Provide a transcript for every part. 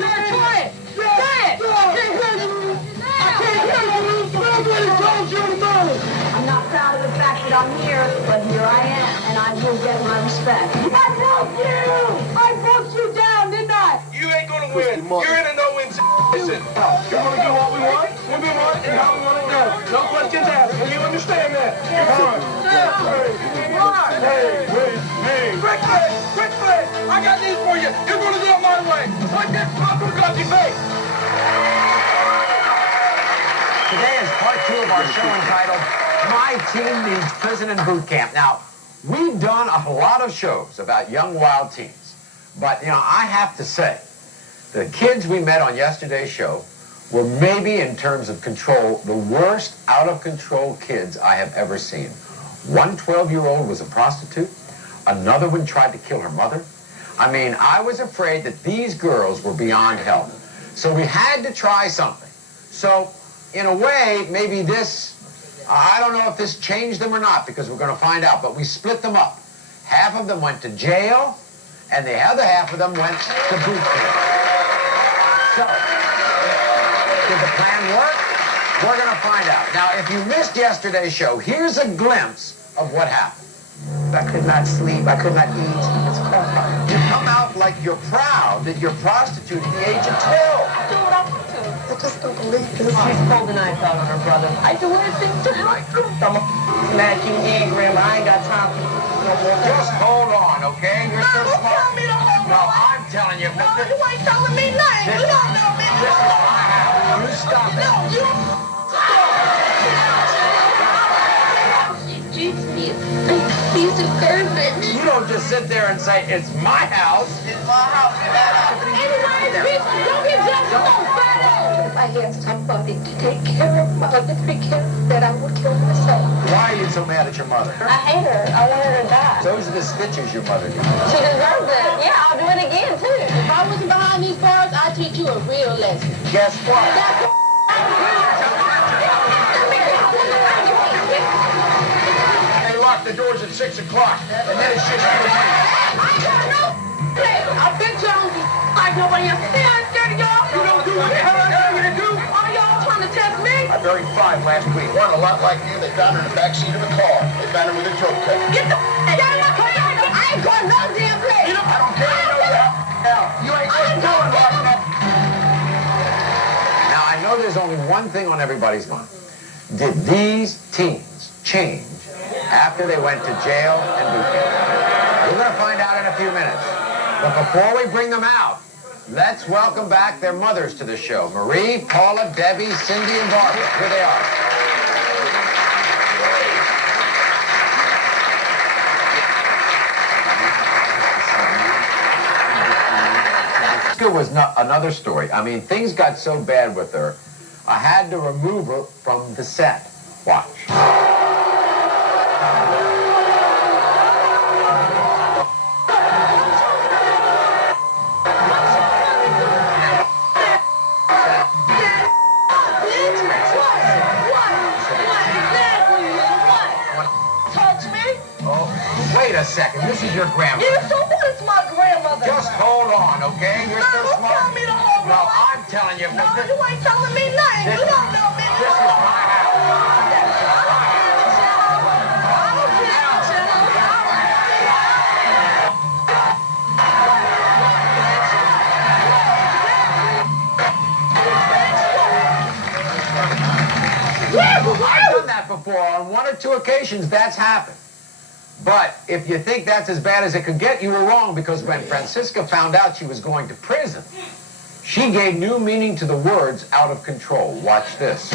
Try it. Try it. I can't hear you. Nobody told you to move. I'm not proud of the fact that I'm here, but here I am, and I will get my respect. I broke you. I broke you down, didn't I? You ain't gonna win. You're in a no-win situation. We're gonna do what we want, when we want, and how we want to do it. No questions asked. And you understand that? Hey. Quickly! I got these for you. You're gonna do it my way. Like that pop across your face. Today is part 2 of our show entitled My Teen Needs Prison and Boot Camp. Now, we've done a lot of shows about young, wild teens. But, I have to say, the kids we met on yesterday's show were maybe, in terms of control, the worst out-of-control kids I have ever seen. One 12-year-old was a prostitute. Another one tried to kill her mother. I mean, I was afraid that these girls were beyond help. So we had to try something. So, in a way, maybe this, I don't know if this changed them or not, because we're going to find out, but we split them up. Half of them went to jail, and the other half of them went to boot camp. So, did the plan work? We're going to find out. Now, if you missed yesterday's show, here's a glimpse of what happened. I could not sleep. I could not eat. It's horrifying. You come out like you're proud that you're prostitute at the age of 12. I do what I want to. I just don't believe this. She's pulled a knife out on her brother. I do anything to help you. I'm a smack you angry, but I ain't got time for no more. Just hold on, okay? You're so Don't smart. tell me to hold No, on. I'm telling you. No, you ain't telling me nothing. You don't know me. This is all I have. You stop it. No, you. She treats me like a piece of garbage. You don't just sit there and say, it's my house. It's my house. Anyways, bitch, don't get just so fat ass. If I had somebody to take care of mother, to take care of that, I would kill myself. Why are you so mad at your mother? I hate her. I want her to die. Those are the stitches your mother gave. She deserves it. Yeah, I'll do it again, too. If I wasn't behind these bars, I'd teach you a real lesson. Guess what? They lock the doors at 6 o'clock, and then it's just you and me. I got no I bet you I don't be like nobody else. See, I'm scared of y'all. You don't do what the hell I tell you to do. Are y'all trying to test me? I buried 5 last week. One a lot like you. They found her in the backseat of a car. They found her with a throat cut. Get the out of my car. I ain't going no damn place. I don't care. You know that. Now, you ain't going to locking up. Now, I know there's only one thing on everybody's mind. Did these teens change after they went to jail and boot camp? We're going to find out in a few minutes. But before we bring them out, let's welcome back their mothers to the show. Marie, Paula, Debbie, Cindy, and Barbara. Here they are. It was another story. I mean, things got so bad with her, I had to remove her from the set. Watch. Wait a second, this is your grandmother. Yeah, so what is my grandmother? Just hold on, okay? You're so Don't smart. tell me to hold No, on. I'm telling you. No, you ain't telling me nothing. You don't know me. This is my house. I've done that before. On 1 or 2 occasions, that's happened. But if you think that's as bad as it could get, you were wrong, because when Francisca found out she was going to prison, she gave new meaning to the words out of control. Watch this.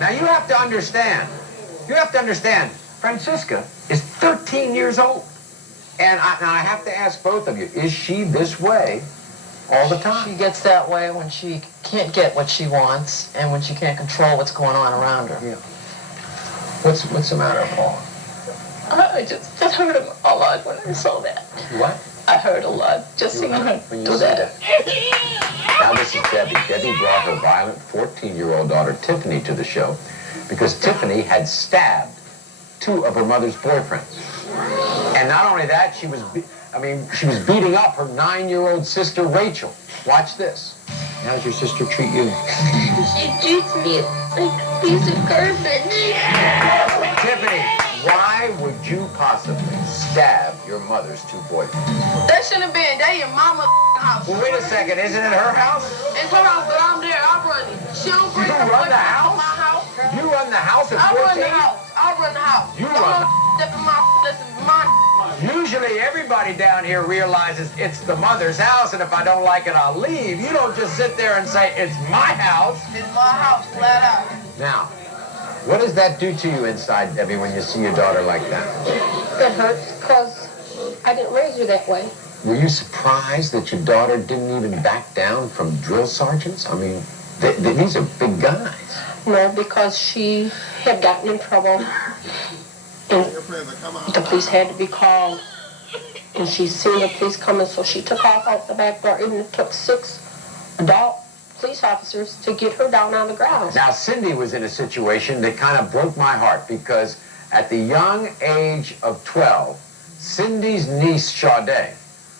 Now you have to understand, Francisca is 13 years old. And I have to ask both of you, is she this way all the time? She gets that way when she can't get what she wants and when she can't control what's going on around her. Yeah. What's the matter, Paul? I just heard him a lot when I saw that. What? I heard a lot just seeing him do that. Now this is Debbie. Debbie brought her violent 14-year-old daughter Tiffany to the show because Tiffany had stabbed 2 of her mother's boyfriends. And not only that, she was beating up her 9-year-old sister Rachel. Watch this. How's your sister treat you? She treats me like a piece of garbage. Tiffany, why would you possibly stab your mother's 2 boyfriends? That shouldn't have been. They in mama's house. Well, wait a second. Isn't it her house? It's her house, but I'm there. I run it. She don't bring You her run the boyfriend house? to my house. You run the house at I 14? run the house. I run the house. You Don't run step in my listen, my Usually everybody down here realizes it's the mother's house, and if I don't like it, I'll leave. You don't just sit there and say, it's my house. It's my house, flat out. Now, what does that do to you inside, Debbie, when you see your daughter like that? It hurts because I didn't raise her that way. Were you surprised that your daughter didn't even back down from drill sergeants? I mean, these are big guys. No, because she had gotten in trouble. And the police had to be called. And she seen the police coming, so she took off out the back door. And it took 6 adult police officers to get her down on the ground. Now, Cindy was in a situation that kind of broke my heart because at the young age of 12, Cindy's niece, Sade,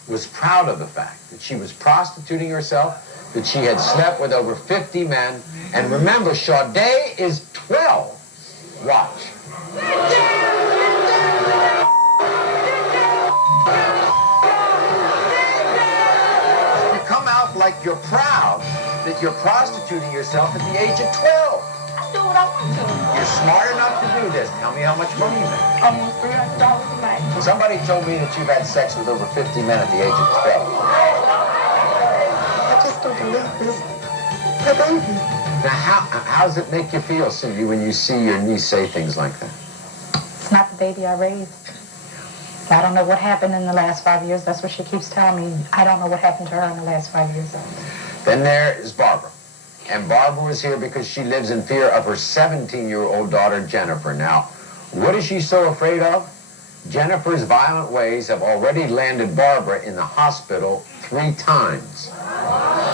was proud of the fact that she was prostituting herself, that she had slept with over 50 men. And remember, Sade is 12. Watch. You come out like you're proud that you're prostituting yourself at the age of 12. I do what I want to. You're smart enough to do this. Tell me how much money you make. Almost $300 a night. Somebody told me that you've had sex with over 50 men at the age of 12. I just don't believe this. I believe you. Now, how does it make you feel, Cindy, when you see your niece say things like that? It's not the baby I raised. I don't know what happened in the last 5 years. That's what she keeps telling me. I don't know what happened to her in the last 5 years. Then there is Barbara. And Barbara is here because she lives in fear of her 17-year-old daughter, Jennifer. Now, what is she so afraid of? Jennifer's violent ways have already landed Barbara in the hospital 3 times.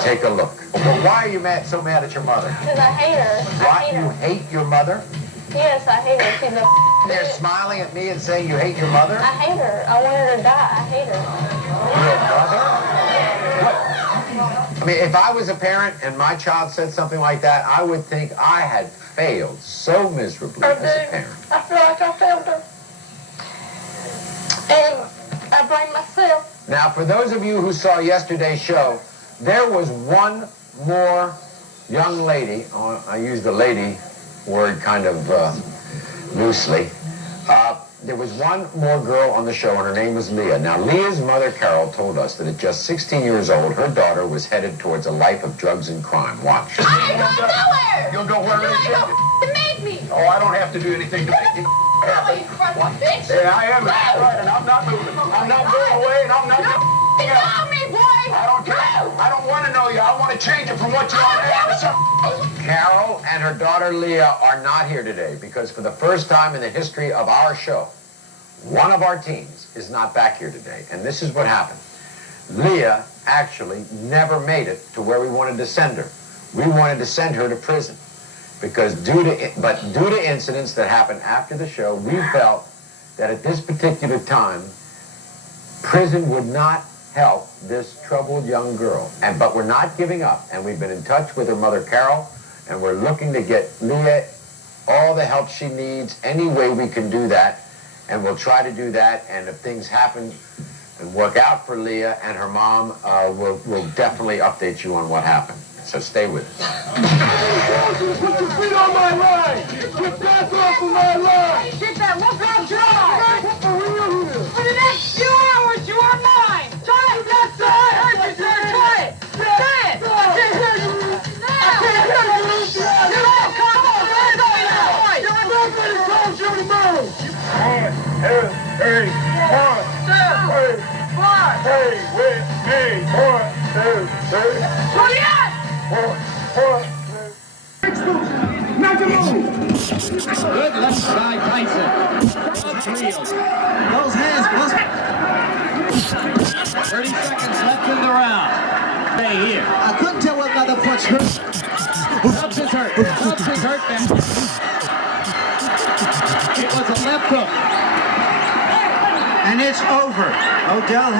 Take a look. But why are you so mad at your mother? Because I hate her. Why? You hate your mother? Yes, I hate her. She's a... They're smiling at me and saying you hate your mother? I hate her. I want her to die. I hate her. Your mother? What? I mean, if I was a parent and my child said something like that, I would think I had failed so miserably as a parent. I feel like I failed her. And I blame myself. Now, for those of you who saw yesterday's show, there was one more young lady, I use the lady word kind of loosely, there was one more girl on the show, and her name was Leah. Now, Leah's mother, Carol, told us that at just 16 years old, her daughter was headed towards a life of drugs and crime. Watch. I ain't going nowhere. You'll go where You it ain't gonna make me. Oh, I don't have to do anything to make you happen. You fucking bitch. Yeah, I am. That's right, and I'm not moving. I'm not going away, and I'm not... You know me, boy. I don't care. I don't want to know you. I want to change it from what you are now. Carol and her daughter Leah are not here today because for the first time in the history of our show, one of our teams is not back here today. And this is what happened. Leah actually never made it to where we wanted to send her. We wanted to send her to prison because due to incidents that happened after the show, we felt that at this particular time, prison would not help this troubled young girl. But we're not giving up, and we've been in touch with her mother, Carol, and we're looking to get Leah all the help she needs, any way we can do that, and we'll try to do that, and if things happen and work out for Leah and her mom, we'll definitely update you on what happened. So stay with us. Put your feet on my line! Get that off of my line! Get that look out dry. For real here! For the next few hours, you are mine. Try it. That's it. I heard you, sir. Try it. Try it. I can't hear you. I can't hear you. Come on. Let's go now. You're not going to call you tomorrow! 1, 2, 3, 4, 5. Hey, with me! 1, 2, 3. What are you at? 4, 3. Knock him over! Good left side, Tyson. 3 shield. Those hands must... 30 seconds left in the round. Stay here. I couldn't tell what another punch hurt. Stubbs is hurt. Stubbs is hurt, man. It was a left hook. And it's over. Odell